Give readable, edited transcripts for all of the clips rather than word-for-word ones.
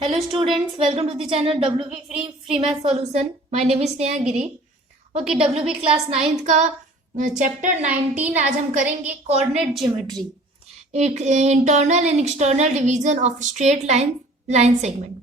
Hello students, welcome to the channel WB Free Math Solution. My name is Neha Giri. Okay, WB class 9th का chapter 19 आज हम करेंगे coordinate geometry, internal and external division of straight line segment.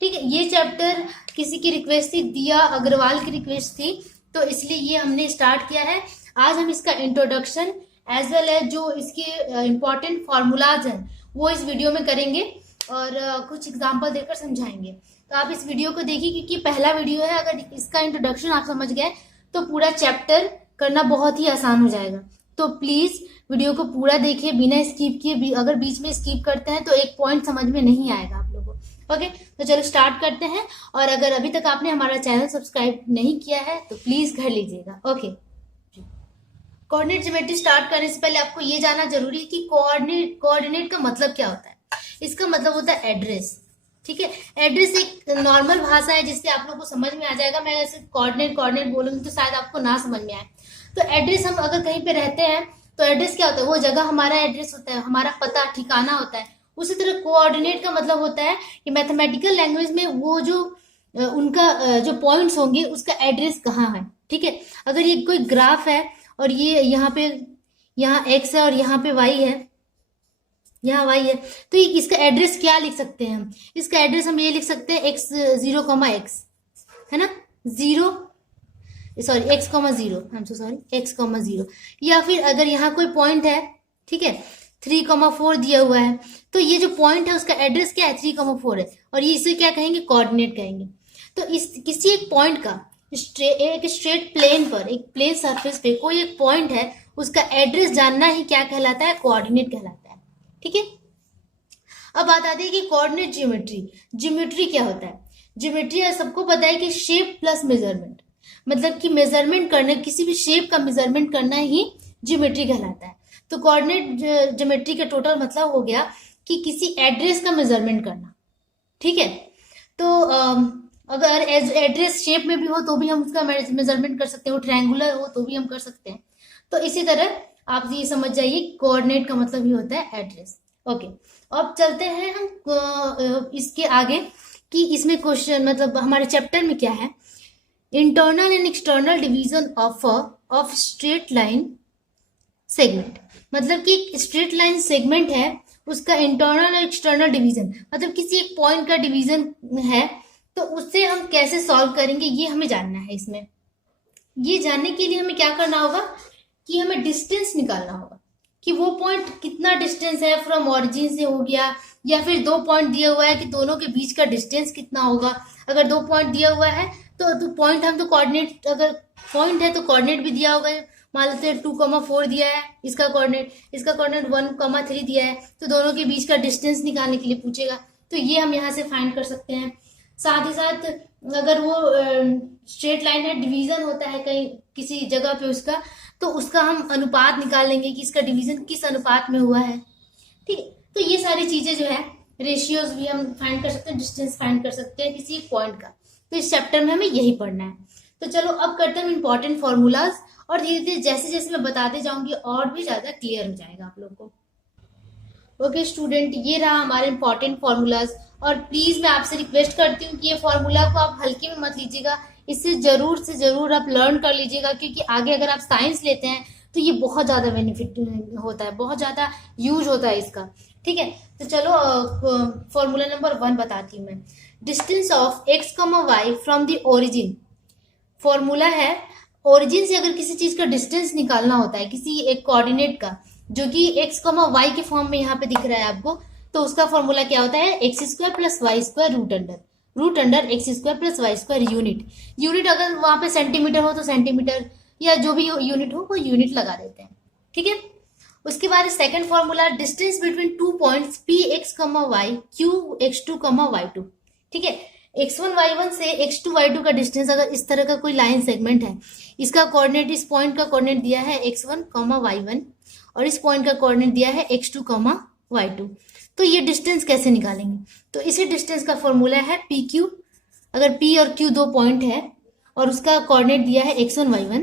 ठीक है, ये chapter किसी की request थी, दिया अग्रवाल की रिक्वेस्ट थी, तो इसलिए ये हमने स्टार्ट किया है। आज हम इसका इंट्रोडक्शन एज वेल एज जो इसके इम्पोर्टेंट फॉर्मूलाज हैं वो इस वीडियो में करेंगे और कुछ एग्जाम्पल देकर समझाएंगे। तो आप इस वीडियो को देखिए क्योंकि पहला वीडियो है। अगर इसका इंट्रोडक्शन आप समझ गए तो पूरा चैप्टर करना बहुत ही आसान हो जाएगा। तो प्लीज वीडियो को पूरा देखिए बिना स्किप किए। अगर बीच में स्किप करते हैं तो एक पॉइंट समझ में नहीं आएगा आप लोगों को। ओके, तो चलो स्टार्ट करते हैं। और अगर अभी तक आपने हमारा चैनल सब्सक्राइब नहीं किया है तो प्लीज कर लीजिएगा। ओके, कोऑर्डिनेट ज्योमेट्री स्टार्ट करने से पहले आपको ये जानना जरूरी है कि कोऑर्डिनेट का मतलब क्या होता है। इसका मतलब होता है एड्रेस। ठीक है, एड्रेस एक नॉर्मल भाषा है जिससे आप लोग को समझ में आ जाएगा। मैं ऐसे कोऑर्डिनेट बोलूंगी तो शायद आपको ना समझ में आए। तो एड्रेस, हम अगर कहीं पे रहते हैं तो एड्रेस क्या होता है, वो जगह हमारा एड्रेस होता है, हमारा पता ठिकाना होता है। उसी तरह कोऑर्डिनेट का मतलब होता है कि मैथमेटिकल लैंग्वेज में वो जो उनका जो पॉइंट्स होंगे उसका एड्रेस कहाँ है। ठीक है, अगर ये कोई ग्राफ है और ये यहाँ एक्स है और यहाँ पे वाई है, यहाँ वाई है, तो ये इसका एड्रेस क्या लिख सकते हैं हम? इसका एड्रेस हम ये लिख सकते हैं एक्स 0,x, है ना, एक्स कॉमा जीरो। या फिर अगर यहाँ कोई पॉइंट है, ठीक है, 3,4 दिया हुआ है, तो ये जो पॉइंट है उसका एड्रेस क्या है, 3,4 है, और ये इसे क्या कहेंगे, कोऑर्डिनेट कहेंगे। तो इस किसी एक पॉइंट का एक स्ट्रेट प्लेन पर, एक प्लेन सरफेस पे कोई एक पॉइंट है, उसका एड्रेस जानना ही क्या कहलाता है, कोऑर्डिनेट कहलाता है। ठीक है, अब बात आती है कि कोऑर्डिनेट ज्योमेट्री क्या होता है। ज्योमेट्री सबको पता है कि शेप प्लस मेजरमेंट, मतलब कि मेजरमेंट करना, किसी भी शेप का मेजरमेंट करना ही ज्योमेट्री कहलाता है। तो कोऑर्डिनेट ज्योमेट्री का टोटल मतलब हो गया कि किसी एड्रेस का मेजरमेंट करना। ठीक है, तो अगर एड्रेस शेप में भी हो तो भी हम उसका मेजरमेंट कर सकते हैं, वो ट्रायंगुलर हो तो भी हम कर सकते हैं। तो इसी तरह आप ये समझ जाइए कोऑर्डिनेट का मतलब ही होता है एड्रेस। ओके, अब चलते हैं हम इसके आगे कि इसमें क्वेश्चन, मतलब हमारे चैप्टर में क्या है, internal and external division of straight line segment. मतलब कि स्ट्रेट लाइन सेगमेंट है, उसका इंटरनल और एक्सटर्नल डिवीजन, मतलब किसी एक पॉइंट का डिवीजन है, तो उससे हम कैसे सॉल्व करेंगे ये हमें जानना है। इसमें ये जानने के लिए हमें क्या करना होगा कि हमें डिस्टेंस निकालना होगा कि वो पॉइंट कितना डिस्टेंस है फ्रॉम ऑरिजिन से हो गया, या फिर दो पॉइंट दिया हुआ है कि दोनों के बीच का डिस्टेंस कितना होगा। अगर दो पॉइंट दिया हुआ है तो पॉइंट हम तो कोऑर्डिनेट, अगर पॉइंट है तो कोऑर्डिनेट भी दिया होगा। मान लेते हैं 2,4 दिया है, इसका कोऑर्डिनेट 1,3 दिया है, तो दोनों के बीच का डिस्टेंस निकालने के लिए पूछेगा। तो ये हम यहाँ से फाइंड कर सकते हैं। साथ ही साथ अगर वो स्ट्रेट लाइन है, डिवीजन होता है कहीं किसी जगह पे उसका, तो उसका हम अनुपात निकाल लेंगे कि इसका डिवीजन किस अनुपात में हुआ है। ठीक है, तो ये सारी चीजें जो है, रेशियोज भी हम फाइंड कर सकते हैं, डिस्टेंस फाइंड कर सकते हैं किसी एक पॉइंट का। तो इस चैप्टर में हमें यही पढ़ना है। तो चलो अब करते हैं इंपॉर्टेंट फॉर्मूलाज, और धीरे धीरे जैसे जैसे मैं बताते जाऊंगी और भी ज्यादा क्लियर हो जाएगा आप लोग को। ओके स्टूडेंट, ये रहा हमारे इंपॉर्टेंट फॉर्मूलाज। और प्लीज मैं आपसे रिक्वेस्ट करती हूँ कि ये फॉर्मूला को आप हल्के में मत लीजिएगा, इससे जरूर से जरूर आप लर्न कर लीजिएगा, क्योंकि आगे अगर आप साइंस लेते हैं तो ये बहुत ज्यादा बेनिफिट होता है, बहुत ज्यादा यूज होता है इसका। ठीक है, तो चलो फॉर्मूला नंबर 1 बताती हूँ मैं। Distance of x, y from the origin. Formula है, ओरिजिन से अगर किसी चीज का डिस्टेंस निकालना होता है, किसी एक कोऑर्डिनेट का, जो कि x, y के फॉर्म में यहाँ पे दिख रहा है आपको, तो उसका फॉर्मूला क्या होता है, x² plus y² root under x² plus y² unit अगर वहां पे सेंटीमीटर हो तो सेंटीमीटर, या जो भी यूनिट हो वो यूनिट लगा देते हैं। ठीक है, उसके बाद second formula, distance between two points px, y qx2, y2। ठीक है, x1 y1 से x2 y2 का डिस्टेंस, अगर इस तरह का कोई लाइन सेगमेंट है, इसका कोऑर्डिनेट, इस पॉइंट का कोऑर्डिनेट दिया है x1, y1, और इस पॉइंट का कोऑर्डिनेट दिया है x2, y2, तो ये डिस्टेंस कैसे निकालेंगे? तो इसी डिस्टेंस का फॉर्मूला है PQ। अगर P और Q दो पॉइंट है और उसका कोऑर्डिनेट दिया है x1 y1,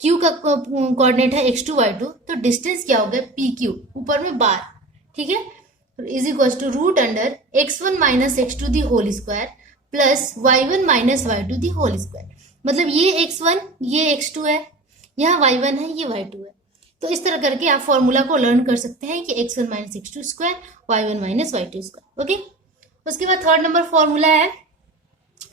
Q का कोऑर्डिनेट है x2 y2, तो डिस्टेंस क्या हो गया, PQ, ऊपर में बार। ठीक है, is equal to root under x1 minus x2 the whole square plus y1 minus y2 the whole square. मतलब ये x1 ये x2 है, यहाँ y1 है, ये y2 है। तो इस तरह करके आप फॉर्मूला को लर्न कर सकते हैं कि x1 minus x2 square, y1 minus y2 square. Okay, उसके बाद थर्ड नंबर फॉर्मूला है,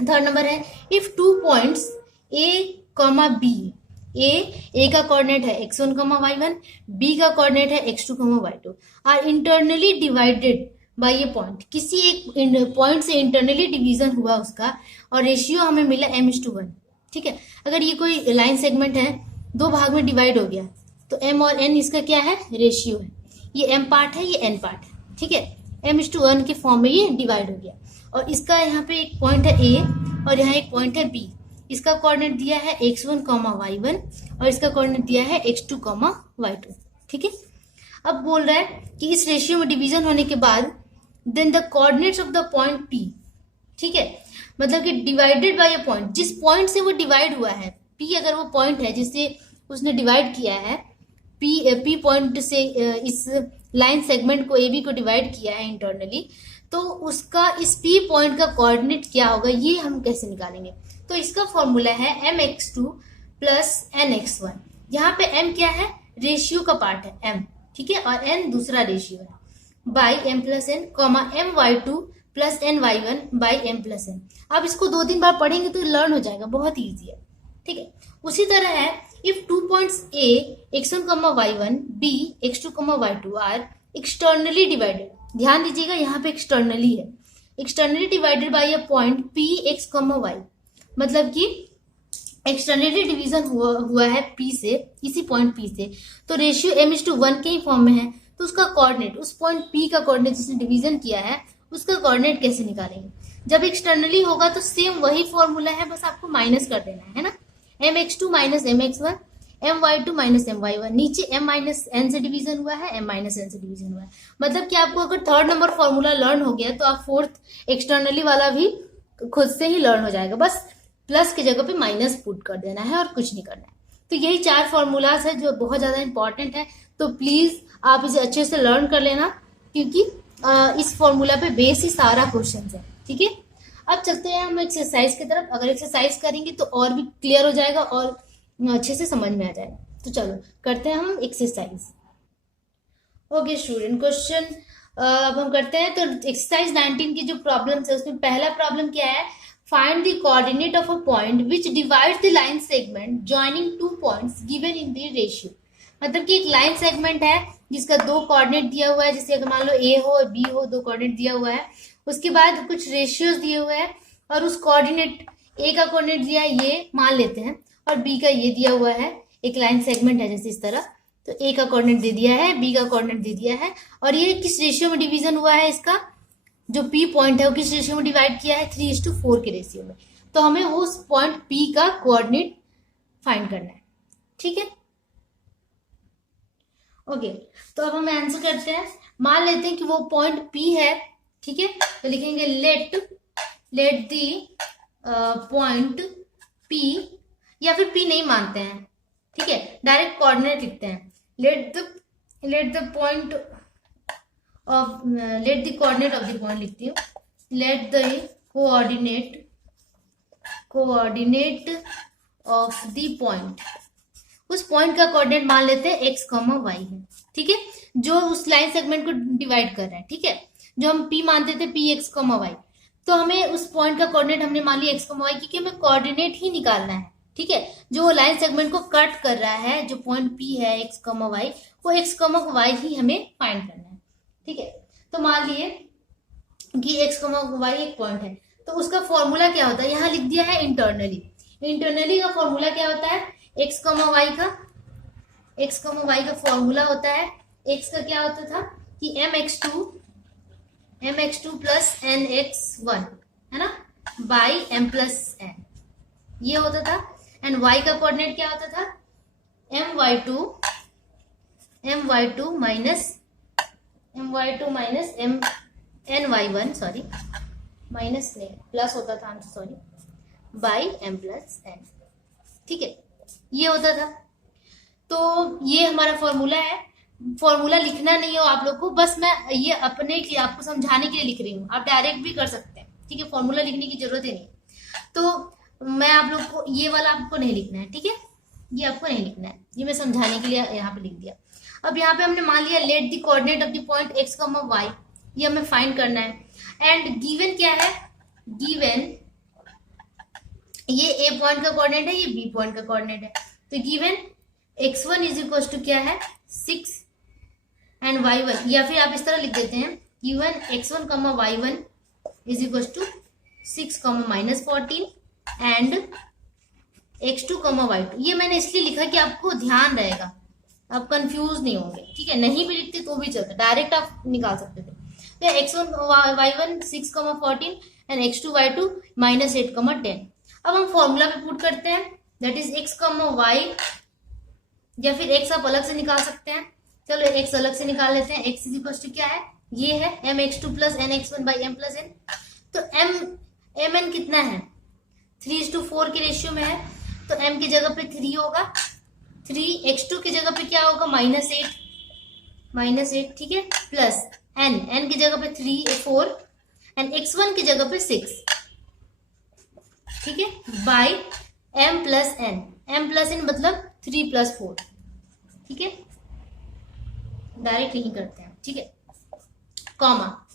थर्ड नंबर है if two points a comma B, A का कोऑर्डिनेट है x1 कॉमा y1, बी का कोऑर्डिनेट है x2 comma y2, are internally divided by ये point. किसी एक पॉइंट से इंटरनली डिवीजन हुआ उसका और रेशियो हमें मिला m:1। ठीक है, अगर ये कोई लाइन सेगमेंट है, दो भाग में डिवाइड हो गया, तो m और n इसका क्या है, रेशियो है। ये m पार्ट है, ये n पार्ट है। ठीक है, m:1 के फॉर्म में ये डिवाइड हो गया और इसका यहाँ पे एक पॉइंट है a और यहाँ एक पॉइंट है b। इसका कोऑर्डिनेट दिया है x1 कॉमा y1 और इसका कोऑर्डिनेट दिया है x2 कॉमा y2। ठीक है, अब बोल रहा है कि इस रेशियो में डिवीजन होने के बाद then the coordinates of the point p। ठीक है, मतलब कि डिवाइडेड बाय अ पॉइंट, जिस पॉइंट से वो डिवाइड हुआ है, p अगर वो पॉइंट है जिससे उसने डिवाइड किया है, p पॉइंट से इस लाइन सेगमेंट को ab को डिवाइड किया है इंटरनली, तो उसका इस p पॉइंट का कोऑर्डिनेट क्या होगा ये हम कैसे निकालेंगे। तो इसका फॉर्मूला है mx2 प्लस nx1। यहाँ पे m क्या है, रेशियो का पार्ट है m, ठीक है, और n दूसरा रेशियो है, by m plus n comma my2 plus ny1 by m plus n। आप इसको 2-3 बार पढ़ेंगे तो लर्न हो जाएगा, बहुत ईजी है। ठीक है, उसी तरह है if two points a x1 y1 b x2 y2 are externally divided. ध्यान दीजिएगा यहाँ पे एक्सटर्नली है, externally divided by a point p x y। मतलब कि एक्सटर्नली डिवीजन हुआ है p से, इसी पॉइंट p से, तो रेशियो m:1 के ही फॉर्म में है। तो उसका कोऑर्डिनेट, उस पॉइंट p का कोऑर्डिनेट जिसने डिवीजन किया है उसका कोऑर्डिनेट कैसे निकालेंगे। जब एक्सटर्नली होगा तो सेम वही फॉर्मूला है, बस आपको माइनस कर देना है ना, mx2 minus mx1 my2 minus my1। नीचे m माइनस n से डिवीजन हुआ है, m माइनस n से डिवीजन हुआ है। मतलब कि आपको अगर थर्ड नंबर फॉर्मूला लर्न हो गया तो आप फोर्थ एक्सटर्नली वाला भी खुद से ही लर्न हो जाएगा, बस प्लस की जगह पे माइनस पुट कर देना है और कुछ नहीं करना है। तो यही 4 फॉर्मूलाज है जो बहुत ज्यादा इंपॉर्टेंट है, तो प्लीज आप इसे अच्छे से लर्न कर लेना, क्योंकि इस फॉर्मूला पे बेस ही सारा क्वेश्चन है। ठीक है, अब चलते हैं हम एक्सरसाइज की तरफ। अगर एक्सरसाइज करेंगे तो और भी क्लियर हो जाएगा और अच्छे से समझ में आ जाएगा। तो चलो करते हैं हम एक्सरसाइज। ओके स्टूडेंट, क्वेश्चन अब हम करते हैं। तो एक्सरसाइज 19 की जो प्रॉब्लम है उसमें पहला प्रॉब्लम क्या है, find the coordinate of a point which divides the line segment joining two points given in the ratio. मतलब कि एक लाइन सेगमेंट है जिसका 2 कोऑर्डिनेट दिया हुआ है, जैसे अगर मान लो a हो और b हो, 2 कोऑर्डिनेट दिया हुआ है, उसके बाद कुछ रेशियोज दिए हुए हैं और उस कोऑर्डिनेट a का कोऑर्डिनेट दिया है ये मान लेते हैं और b का ये दिया हुआ है, एक लाइन सेगमेंट है जैसे इस तरह, तो a का कोऑर्डिनेट दे दिया है, b का कोऑर्डिनेट दे दिया है, और ये किस रेशियो में डिवीजन हुआ है, इसका जो p पॉइंट है वो किस रेशियो में डिवाइड किया है, 3:4 के रेशियो में। तो हमें उस पॉइंट p का कोऑर्डिनेट फाइंड करना है। ठीक है, ओके तो अब हम आंसर करते हैं। मान लेते हैं कि वो पॉइंट p है, ठीक है, तो लिखेंगे लेट दी पॉइंट p, या फिर p नहीं मानते हैं, ठीक है, डायरेक्ट कोऑर्डिनेट लिखते हैं। Late the coordinate of the point लिखती हूँ, late the coordinate of the point, उस पॉइंट का कोऑर्डिनेट मान लेते हैं x, y है, ठीक है, जो उस लाइन सेगमेंट को डिवाइड कर रहा है। ठीक है, जो हम p मानते थे px, y, तो हमें उस पॉइंट का कोऑर्डिनेट हमने मान लिया x, y, क्योंकि हमें कोऑर्डिनेट ही निकालना है। ठीक है, जो लाइन सेगमेंट को कट कर रहा है, जो पॉइंट p है x, y, वो x, y ही हमें फाइंड करना है। ठीक है, तो मान लिए कि x, y एक पॉइंट है, तो उसका फॉर्मूला क्या होता है, यहाँ लिख दिया है इंटरनली का फॉर्मूला क्या होता है, x, y का फॉर्मूला होता है, x का क्या होता था कि mx2 प्लस nx1 है ना, बाई m प्लस n, ये होता था। एंड y का कोऑर्डिनेट क्या होता था, my2 minus ny1, sorry minus नहीं प्लस होता था, sorry, by m plus n। ठीक है, ये होता था। तो ये हमारा फॉर्मूला है। फॉर्मूला लिखना नहीं हो आप लोग को, बस मैं ये अपने के आपको समझाने के लिए लिख रही हूँ। आप डायरेक्ट भी कर सकते हैं, ठीक है, फॉर्मूला लिखने की जरूरत ही नहीं। तो मैं आप लोग को ये वाला आपको नहीं लिखना है, ठीक है, ये आपको नहीं लिखना है, ये मैं समझाने के लिए यहाँ पे लिख दिया। अब यहाँ पे हमने मान लिया let the coordinate of the point X comma Y, ये हमें फाइंड करना है। एंड गिवन क्या है, गिवन ये ए पॉइंट का कोऑर्डिनेट है, ये बी पॉइंट का कोऑर्डिनेट है। तो given x1 is equal to क्या है 6 एंड y1, या फिर आप इस तरह लिख देते हैं given x1 comma y1 is equal to 6 comma -14 and x2 comma y2। ये मैंने इसलिए लिखा कि आपको ध्यान रहेगा, आप कंफ्यूज नहीं होंगे, ठीक है। नहीं भी लिखते तो भी चलता, डायरेक्ट आप निकाल सकते थे। तो x1 y1 6 comma 14 and x2 y2 -8 comma 10। अब हम फॉर्मूला पे पुट करते हैं, that is x comma y, या फिर x आप अलग से निकाल सकते हैं। चलो x अलग से निकाल लेते हैं। x इज इक्वल टू क्या है, ये है mx2 plus nx1 by m plus n। तो mn कितना है, 3:4 के रेशियो में है, तो m की जगह पे 3 होगा, 3 x2 की जगह पे क्या होगा -8, ठीक है, प्लस n की जगह पे 4 एंड x1 की जगह पे 6, ठीक है, बाई m प्लस n मतलब 3 + 4, ठीक है, डायरेक्ट नहीं करते हैं, ठीक है, कॉमा।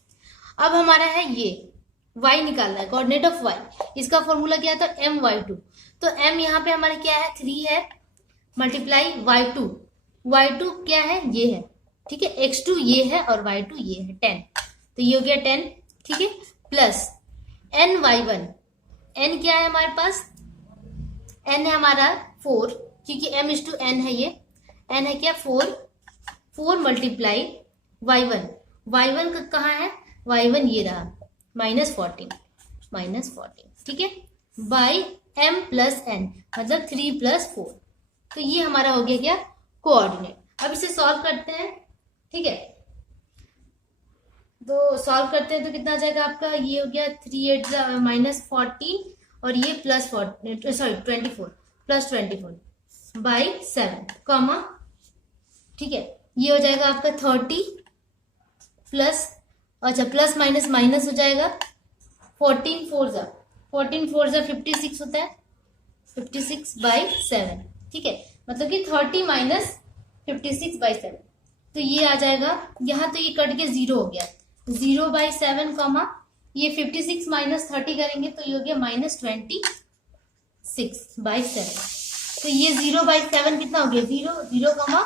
अब हमारा है ये y निकालना है, कोऑर्डिनेट ऑफ y, इसका फॉर्मूला क्या था my2। तो m यहाँ पे हमारा क्या है 3 है, मल्टीप्लाई y2 क्या है ये है, ठीक है, x2 ये है और y2 ये है 10, तो ये हो गया 10, ठीक है, प्लस ny1, n क्या है हमारे पास, n है हमारा 4, क्योंकि m/n है, ये n है क्या 4 मल्टीप्लाई y1 का कहाँ है, y1 ये रहा -14, ठीक है, बाई m प्लस n मतलब 3 + 4। तो ये हमारा हो गया क्या कोऑर्डिनेट। अब इसे सॉल्व करते हैं, ठीक है, तो सॉल्व करते हैं तो कितना आ जाएगा आपका, ये हो गया 3 8 -14 और ये +24 बाई 7 कॉमा, ठीक है, ये हो जाएगा आपका 30 प्लस, अच्छा प्लस माइनस हो जाएगा 14 4 जा 56 होता है, 56 बाई 7, ठीक है, मतलब कि 30 - 56 बाई 7। तो ये आ जाएगा, यहाँ तो ये कट के 0 हो गया, 0 बाई 7 कॉमा, ये 56 - 30 करेंगे तो ये हो गया -26 बाई 7। तो ये 0 बाई 7 कितना हो गया 0 कॉमा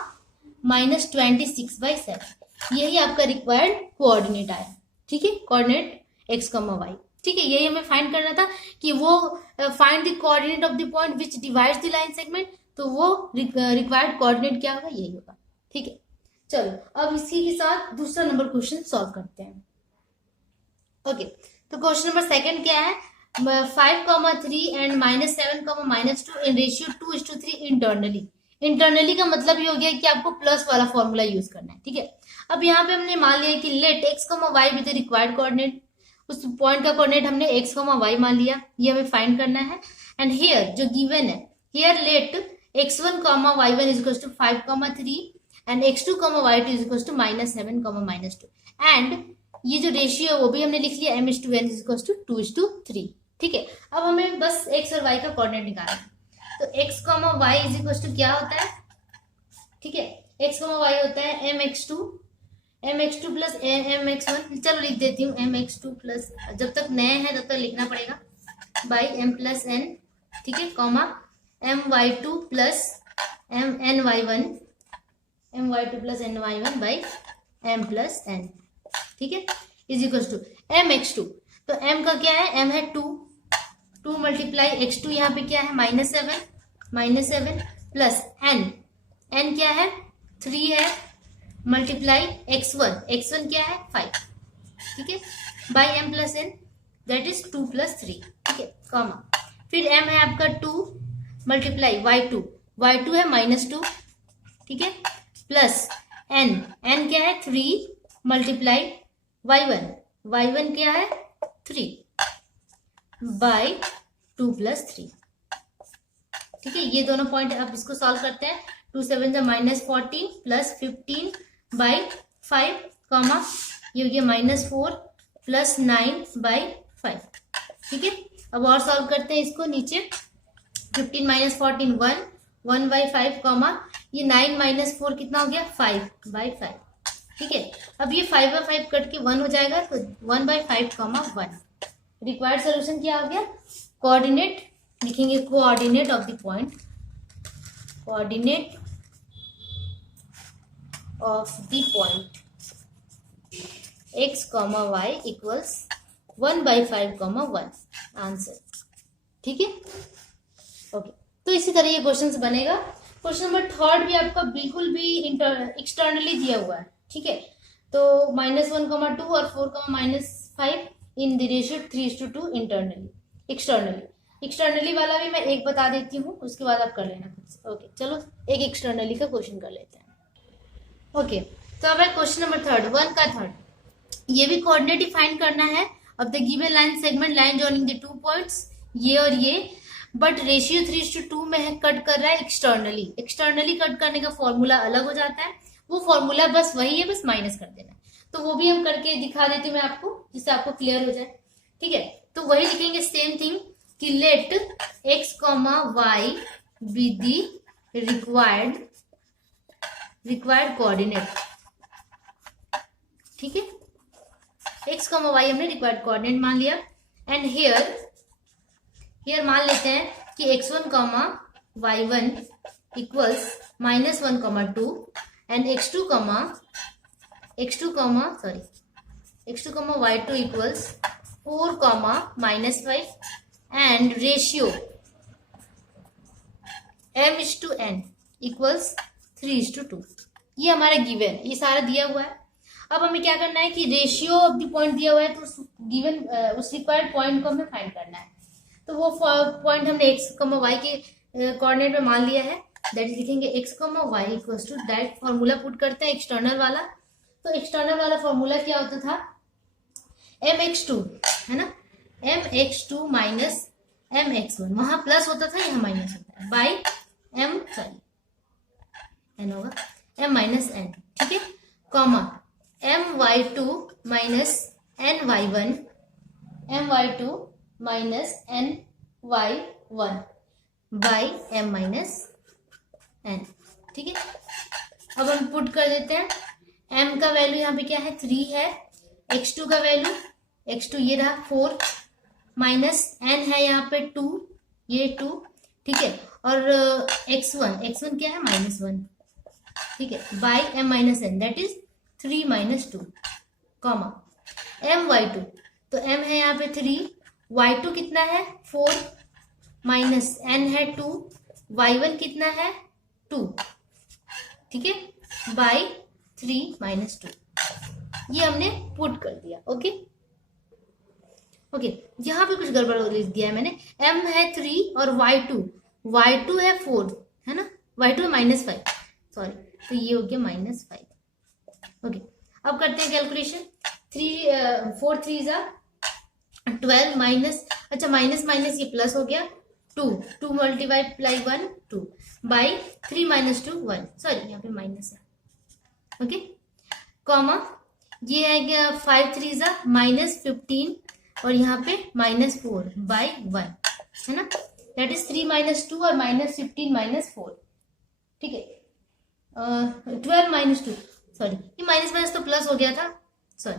-26 बाई 7। यही आपका रिक्वायर्ड कोऑर्डिनेट आया, ठीक है, कोऑर्डिनेट x, y, ठीक है। यही हमें फाइंड करना था कि वो find the coordinate of the point which divides the line segment, तो वो रिक्वायर्ड कोऑर्डिनेट क्या होगा, यही होगा, ठीक है। चलो अब इसी के साथ दूसरा नंबर क्वेश्चन सॉल्व करते हैं। ओके, तो क्वेश्चन नंबर 2 क्या है, 5,3 एंड -7, -2 इन रेशियो 2:3 इंटरनली का मतलब ये हो गया कि आपको प्लस वाला फॉर्मूला यूज करना है, ठीक है। अब यहाँ पे हमने मान लिया कि let x, y with the required coordinate, उस पॉइंट का कोऑर्डिनेट हमने x, y मान लिया, ये हमें फाइंड करना है। एंड हियर जो गिवन है, here let x1, y1 is equal to 5,3 and x2, y2 is equal to -7, -2 and ये जो रेशियो है वो भी हमने लिख लिया m/n इज इक्वल टू 2:3, ठीक है। अब हमें बस x और y का कोऑर्डिनेट निकालना है। तो x, y is equal to क्या होता है, ठीक है, x, y होता है mx2 प्लस mx1, चलो लिख देती हूँ mx2 प्लस, जब तक नए हैं तब तक लिखना पड़ेगा, बाई m प्लस n, ठीक है, comma my2 plus my2 plus ny1 by m plus n, ठीक है, इज इक्वल टू mx2। तो m का क्या है, m है 2 मल्टीप्लाई x2 यहाँ पे क्या है -7 प्लस n क्या है 3 है, मल्टीप्लाई x1 क्या है 5, ठीक है, by m plus n that is 2 + 3, ठीक है, कॉमा, फिर m है आपका 2 मल्टीप्लाई y2 है -2, ठीक है, प्लस n क्या है 3 मल्टीप्लाई y1 क्या है 3 बाई 2 + 3, ठीक है। ये दोनों पॉइंट अब इसको सॉल्व करते हैं, 2 7 -14 प्लस 15 बाई 5 कॉमा ये हो गया -4 प्लस 9/5। ठीक है, अब और सॉल्व करते हैं इसको। नीचे 15 - 14 1, 1/5 कॉमा ये 9 - 4 कितना हो गया 5/5। ठीक है, अब ये 5/5 कट के 1 हो जाएगा, तो 1/5 कॉमा 1। रिक्वायर्ड सोल्यूशन क्या हो गया, कोऑर्डिनेट लिखेंगे, coordinate of the point, coordinate of the point x, y equals 1/5, 1 answer. ठीक है, ओके। तो इसी तरह ये क्वेश्चन बनेगा। क्वेश्चन नंबर 3 भी आपका बिल्कुल भी एक्सटर्नली दिया हुआ है। ठीक है, तो -1, 2 और 4, -5 in the ratio 3:2 internally. Externally वाला भी मैं एक बता देती हूँ, उसके बाद आप कर लेना। ओके, चलो एक एक्सटर्नली का क्वेश्चन कर लेते हैं। ओके, तो अब है क्वेश्चन नंबर 1 का 3rd। ये भी कोऑर्डिनेट ही फाइंड करना है। अब the given line segment line joining the 2 points, ये और ये, बट रेशियो 3:2 में है, कट कर रहा है एक्सटर्नली। एक्सटर्नली कट करने का फॉर्मूला अलग हो जाता है, वो फॉर्मूला बस वही है, बस माइनस कर देना है। तो वो भी हम करके दिखा देती हूँ मैं आपको, जिससे आपको क्लियर हो जाए। ठीक है, तो वही लिखेंगे सेम थिंग कि let x, y be the required coordinate. ठीक है, x, y हमने रिक्वायर्ड कोऑर्डिनेट मान लिया। एंड हियर मान लेते हैं कि x1, y1 equals -1, 2 and x2, y2 equals 4, -5 and ratio m/n equals 3:2। ये हमारा गिवन, ये सारा दिया हुआ है। अब हमें क्या करना है कि रेशियो ऑफ द पॉइंट दिया हुआ है, तो गिवन उस रिक्वायर्ड पॉइंट को हमें फाइंड करना है। तो वो पॉइंट हमने x, y के कोऑर्डिनेट में मान लिया है। दैट इज लिखेंगे x, y equals to, direct formula put करते हैं एक्सटर्नल वाला। तो एक्सटर्नल वाला फॉर्मूला क्या होता था, mx2 है ना, mx2 माइनस mx1, वहां प्लस होता था, यहाँ माइनस होता है, बाई n होगा m-n। ठीक है, comma my2 minus ny1, my2 minus ny1 by m-n। ठीक है, अब हम पुट कर देते हैं। m का वैल्यू यहाँ पे क्या है 3 है, x2 का वैल्यू, x2 ये रहा 4, माइनस n है यहाँ पे 2, ये 2। ठीक है, और x1 क्या है -1। ठीक है, by m-n that is 3 - 2, comma my2, तो m है यहाँ पे 3, y2 कितना है 4, माइनस n है 2, y1 कितना है 2। ठीक है, बाई 3 - 2, ये हमने पुट कर दिया। ओके, यहाँ पे कुछ गड़बड़ लिख दिया है मैंने, m है 3 और y2 है 4 है ना, y2 है -5, सॉरी, तो ये हो गया -5। ओके, अब करते हैं कैलकुलेशन। 4 3 12 माइनस, अच्छा माइनस ये प्लस हो गया, 2 मल्टीप्लाई 1 2 बाई 3 - 2 1, सॉरी यहाँ पे माइनस है। ओके, कॉमा ये है क्या 5 3 -15 और यहाँ पे -4 बाई 1 है ना, दैट इज 3 - 2 और -15 - 4। ठीक है, 12 - 2, सॉरी ये माइनस तो प्लस हो गया था, सॉरी,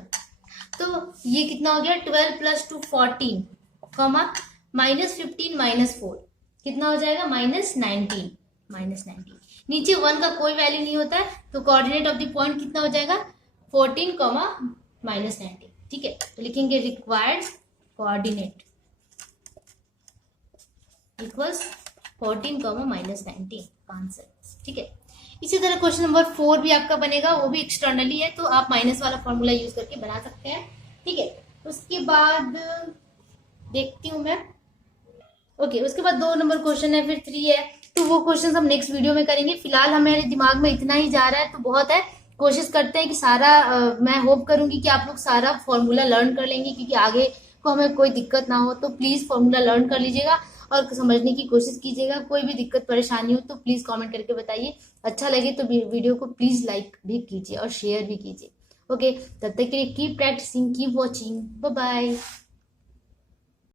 तो ये कितना हो गया 12 + 2 14, कॉमा -15 - 4 कितना हो जाएगा -19। नीचे 1 का कोई वैल्यू नहीं होता है, तो कोऑर्डिनेट ऑफ द पॉइंट कितना हो जाएगा 14, -19। ठीक है, तो लिखेंगे रिक्वायर्ड कोऑर्डिनेट इक्वल्स 14, -19 आंसर। ठीक है, इसी तरह क्वेश्चन नंबर 4 भी आपका बनेगा, वो भी एक्सटर्नली है, तो आप माइनस वाला फॉर्मूला यूज करके बना सकते हैं। ठीक है, उसके बाद देखती हूँ मैं। ओके, उसके बाद 2 नंबर क्वेश्चन है, फिर 3 है, तो वो क्वेश्चन हम नेक्स्ट वीडियो में करेंगे। फिलहाल हमारे दिमाग में इतना ही जा रहा है तो बहुत है। कोशिश करते हैं कि सारा मैं होप करूंगी कि आप लोग सारा फॉर्मूला लर्न कर लेंगे, क्योंकि आगे को हमें कोई दिक्कत ना हो। तो प्लीज फॉर्मूला लर्न कर लीजिएगा और समझने की कोशिश कीजिएगा। कोई भी दिक्कत परेशानी हो तो प्लीज कमेंट करके बताइए। अच्छा लगे तो वीडियो को प्लीज लाइक भी कीजिए और शेयर भी कीजिए। ओके, तब तक के लिए keep practising, keep watching, bye bye.